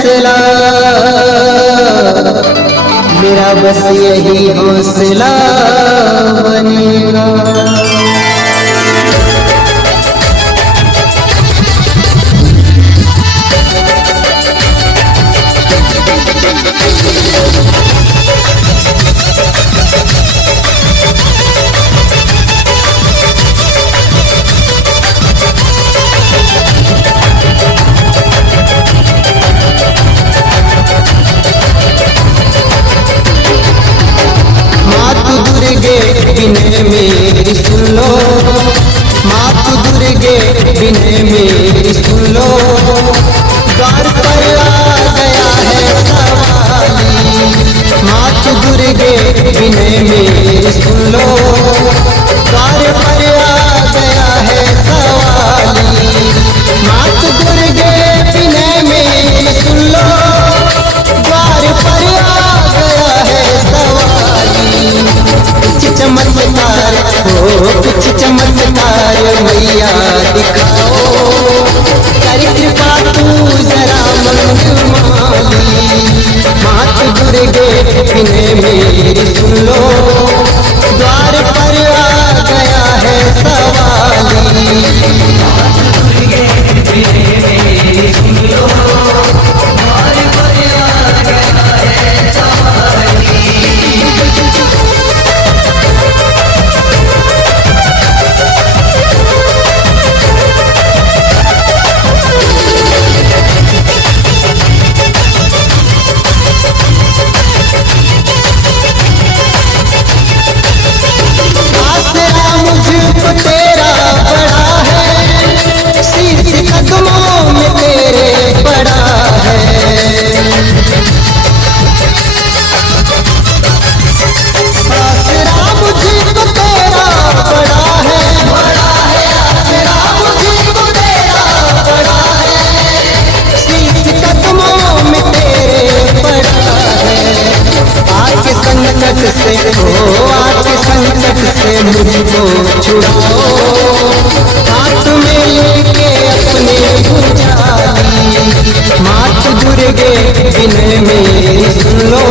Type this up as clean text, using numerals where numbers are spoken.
फैसला, मेरा बस यही हौसला बनेगा। बिने मेरी सुन लो, मात दुर्गे बिने मेरी सुन लो, द्वार पर आ गया है सवाली। मात दुर्गे बिने मेरी सुन लो, द्वार पर आ गया है सवाली। मात दुर्गे बिने मेरी सुन लो, द्वार पर आ गया है सवाली। चमत्कार हो कुछ चमत्कार मैया दिखाओ, कर कृपा तू जरा मंग माली। मात दुर्गे बिने मेरी सुन लो, द्वार पर आ गया है सवाली। मात दुर्गे बिने मेरी सुन लो, द्वार पर आ गया है सवाली। तेरा बड़ा है, शीश कदमों में तेरे बड़ा है। आसरा मुझको तेरा बड़ा है, आसरा मुझको तेरा बड़ा है। शीश कदमों में तेरे बड़ा है। आज संकट से हो, आज संकट से मुझको छुड़ाओ, हाथ में लेके अपने भुजाली। मात दुर्गे बिने मेरी सुन लो,